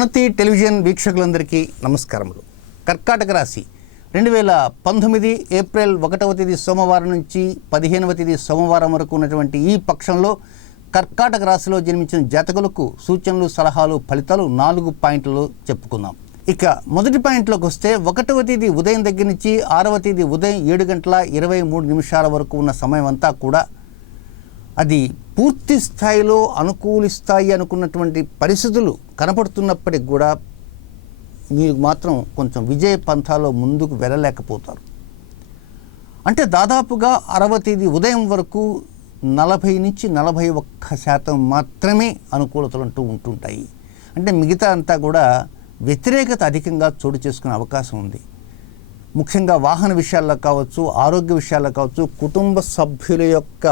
ప్రణతి television వీక్షకులందరికీ నమస్కారములు. కర్కాటక రాశి రెండు వేల పంతొమ్మిది ఏప్రిల్ ఒకటవ తేదీ సోమవారం నుంచి పదిహేనవ తేదీ సోమవారం వరకు ఉన్నటువంటి ఈ పక్షంలో కర్కాటక రాశిలో జన్మించిన జాతకులకు సూచనలు సలహాలు ఫలితాలు నాలుగు పాయింట్లు చెప్పుకుందాం. ఇక మొదటి పాయింట్లోకి వస్తే ఒకటవ తేదీ ఉదయం దగ్గర నుంచి ఆరవ తేదీ ఉదయం ఏడు గంటల ఇరవై మూడు నిమిషాల వరకు ఉన్న సమయం అంతా కూడా అది పూర్తి స్థాయిలో అనుకూలిస్తాయి అనుకున్నటువంటి పరిస్థితులు కనపడుతున్నప్పటికి కూడా మీరు మాత్రం కొంచెం విజయ పంథాలో ముందుకు వెళ్ళలేకపోతారు. అంటే దాదాపుగా అరవ తేదీ ఉదయం వరకు నలభై నుంచి నలభై ఒక్క శాతం మాత్రమే అనుకూలతలు అంటూ ఉంటుంటాయి. అంటే మిగతా అంతా కూడా వ్యతిరేకత అధికంగా చోటు చేసుకునే అవకాశం ఉంది. ముఖ్యంగా వాహన విషయాల్లో కావచ్చు ఆరోగ్య విషయాల్లో కావచ్చు కుటుంబ సభ్యుల యొక్క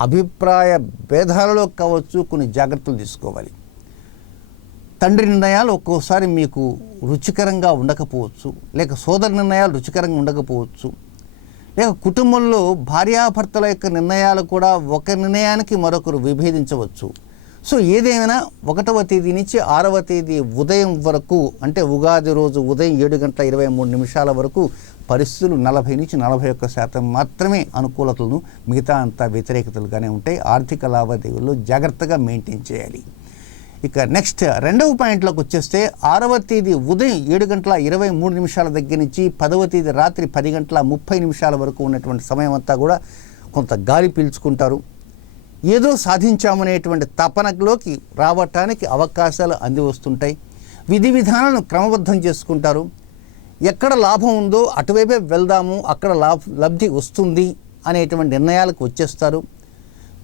అభిప్రాయ భేదాలలో కావచ్చు కొన్ని జాగ్రత్తలు తీసుకోవాలి. తండ్రి నిర్ణయాలు ఒక్కోసారి మీకు రుచికరంగా ఉండకపోవచ్చు లేక సోదర నిర్ణయాలు రుచికరంగా ఉండకపోవచ్చు లేక కుటుంబంలో భార్యాభర్తల యొక్క నిర్ణయాలు కూడా ఒక నిర్ణయానికి మరొకరు విభేదించవచ్చు. సో ఏదేమైనా ఒకటవ తేదీ నుంచి ఆరవ తేదీ ఉదయం వరకు అంటే ఉగాది రోజు ఉదయం ఏడు గంటల ఇరవై మూడు నిమిషాల వరకు పరిస్థితులు నలభై నుంచి నలభై ఒక్క శాతం మాత్రమే అనుకూలతలను మిగతా అంతా వ్యతిరేకతలుగానే ఉంటాయి. ఆర్థిక లావాదేవీల్లో జాగ్రత్తగా మెయింటైన్ చేయాలి. ఇక నెక్స్ట్ రెండవ పాయింట్లోకి వచ్చేస్తే ఆరవ తేదీ ఉదయం ఏడు గంటల ఇరవై మూడు నిమిషాల దగ్గర నుంచి పదవ తేదీ రాత్రి పది గంటల ముప్పై నిమిషాల వరకు ఉన్నటువంటి సమయం అంతా కూడా కొంత గాలి పీల్చుకుంటారు. ఏదో సాధించామనేటువంటి తపనలోకి రావటానికి అవకాశాలు అంది వస్తుంటాయి. విధి విధానాలను క్రమబద్ధం చేసుకుంటారు. ఎక్కడ లాభం ఉందో అటువైపే వెళ్దాము అక్కడ లాభ లబ్ధి వస్తుంది అనేటువంటి నిర్ణయాలకు వచ్చేస్తారు.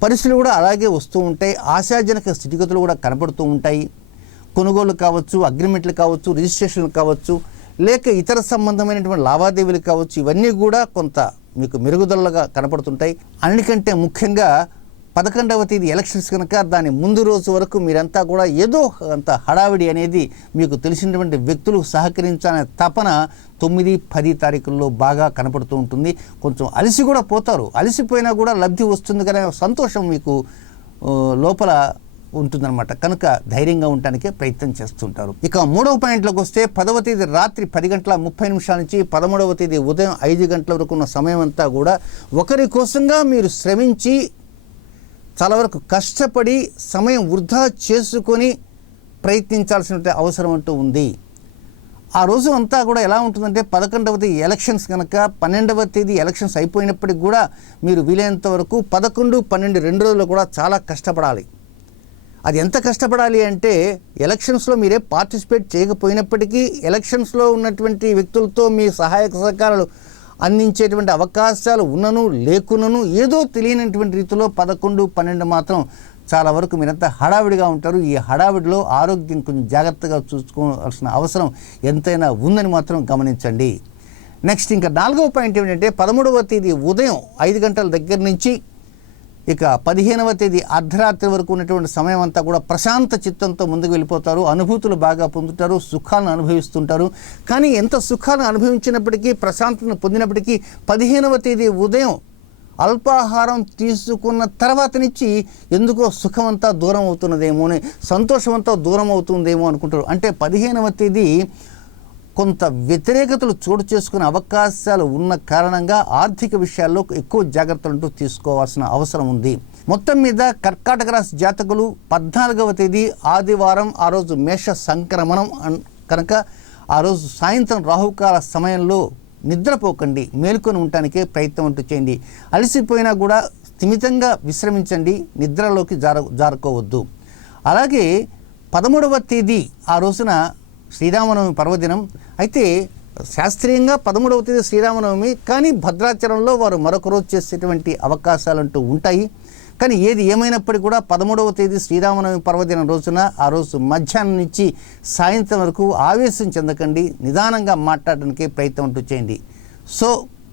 పరిస్థితులు కూడా అలాగే వస్తూ ఉంటాయి. ఆశాజనక స్థితిగతులు కూడా కనపడుతూ ఉంటాయి. కొనుగోలు కావచ్చు అగ్రిమెంట్లు కావచ్చు రిజిస్ట్రేషన్లు కావచ్చు లేక ఇతర సంబంధమైనటువంటి లావాదేవీలు కావచ్చు ఇవన్నీ కూడా కొంత మీకు మెరుగుదలగా కనపడుతుంటాయి. అన్నికంటే ముఖ్యంగా పదకొండవ తేదీ ఎలక్షన్స్ కనుక దాని ముందు రోజు వరకు మీరంతా కూడా ఏదో అంత హడావిడి అనేది మీకు తెలిసినటువంటి వ్యక్తులు సహకరించాలనే తపన తొమ్మిది పది తారీఖుల్లో బాగా కనపడుతూ ఉంటుంది. కొంచెం అలసి కూడా పోతారు. అలసిపోయినా కూడా లబ్ధి వస్తుంది కానీ సంతోషం మీకు లోపల ఉంటుందన్నమాట. కనుక ధైర్యంగా ఉండటానికే ప్రయత్నం చేస్తుంటారు. ఇక మూడవ పాయింట్లోకి వస్తే పదవ తేదీ రాత్రి పది గంటల ముప్పై నిమిషాల నుంచి పదమూడవ తేదీ ఉదయం ఐదు గంటల వరకు ఉన్న సమయం అంతా కూడా ఒకరి కోసంగా మీరు శ్రమించి చాలా వరకు కష్టపడి సమయం వృధా చేసుకొని ప్రయత్నించాల్సిన అవసరం అంటూ ఉంది. ఆ రోజు అంతా కూడా ఎలా ఉంటుందంటే పదకొండవ తేదీ ఎలక్షన్స్ కనుక పన్నెండవ తేదీ ఎలక్షన్స్ అయిపోయినప్పటికి కూడా మీరు వీలైనంత వరకు పదకొండు పన్నెండు రెండు రోజులు కూడా చాలా కష్టపడాలి. అది ఎంత కష్టపడాలి అంటే ఎలక్షన్స్లో మీరే పార్టిసిపేట్ చేయకపోయినప్పటికీ ఎలక్షన్స్లో ఉన్నటువంటి వ్యక్తులతో మీ సహాయక సహకారాలు అందించేటువంటి అవకాశాలు ఉన్నను లేకునను ఏదో తెలియనటువంటి రీతిలో పదకొండు పన్నెండు మాత్రం చాలా వరకు మీరంతా హడావిడిగా ఉంటారు ఈ హడావిడిలో ఆరోగ్యం కొంచెం జాగ్రత్తగా చూసుకోవాల్సిన అవసరం ఎంతైనా ఉందని మాత్రం గమనించండి. నెక్స్ట్ ఇంకా నాలుగవ పాయింట్ ఏమిటంటే పదమూడవ తేదీ ఉదయం ఐదు గంటల దగ్గర నుంచి ఇక పదిహేనవ తేదీ అర్ధరాత్రి వరకు ఉన్నటువంటి సమయం అంతా కూడా ప్రశాంత చిత్తంతో ముందుకు వెళ్ళిపోతారు. అనుభూతులు బాగా పొందుతారు సుఖాలను అనుభవిస్తుంటారు. కానీ ఎంత సుఖాలను అనుభవించినప్పటికీ ప్రశాంతతను పొందినప్పటికీ పదిహేనవ తేదీ ఉదయం అల్పాహారం తీసుకున్న తర్వాత నుంచి ఎందుకో సుఖమంతా దూరం అవుతున్నదేమో అని సంతోషమంతా దూరం అవుతుందేమో అనుకుంటారు. అంటే పదిహేనవ తేదీ కొంత వ్యతిరేకతలు చోటు చేసుకునే అవకాశాలు ఉన్న కారణంగా ఆర్థిక విషయాల్లో ఎక్కువ జాగ్రత్తలు తీసుకోవాల్సిన అవసరం ఉంది. మొత్తం మీద కర్కాటక రాశి జాతకులు పద్నాలుగవ తేదీ ఆదివారం ఆ రోజు మేష సంక్రమణం అన్- కనుక ఆ రోజు సాయంత్రం రాహుకాల సమయంలో నిద్రపోకండి మేలుకొని ఉండటానికే ప్రయత్నం అంటూ చేయండి. అలసిపోయినా కూడా స్థిమితంగా విశ్రమించండి నిద్రలోకి జార జారుకోవద్దు. అలాగే పదమూడవ తేదీ ఆ రోజున శ్రీరామనవమి పర్వదినం. అయితే శాస్త్రీయంగా పదమూడవ తేదీ శ్రీరామనవమి కానీ భద్రాచలంలో వారు మరొక రోజు చేసేటువంటి అవకాశాలంటూ ఉంటాయి. కానీ ఏది ఏమైనప్పటికీ కూడా పదమూడవ తేదీ శ్రీరామనవమి పర్వదినం రోజున ఆ రోజు మధ్యాహ్నం నుంచి సాయంత్రం వరకు ఆవేశం చెందకండి నిదానంగా మాట్లాడడానికి ప్రయత్నం అంటూ చేయండి. సో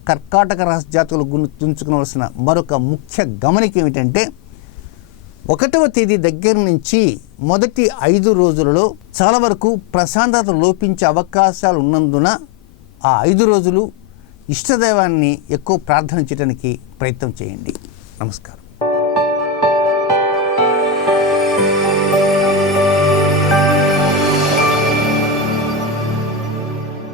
కర్కాటక రాశి జాతకులు గుర్తుంచుకోవాల్సిన మరొక ముఖ్య గమనిక ఏమిటంటే ఒకటవ తేదీ దగ్గర నుంచి మొదటి ఐదు రోజులలో చాలా వరకు ప్రశాంతత లోపించే అవకాశాలు ఉన్నందున ఆ ఐదు రోజులు ఇష్టదైవాన్ని ఎక్కువ ప్రార్థన చేయడానికి ప్రయత్నం చేయండి. నమస్కారం.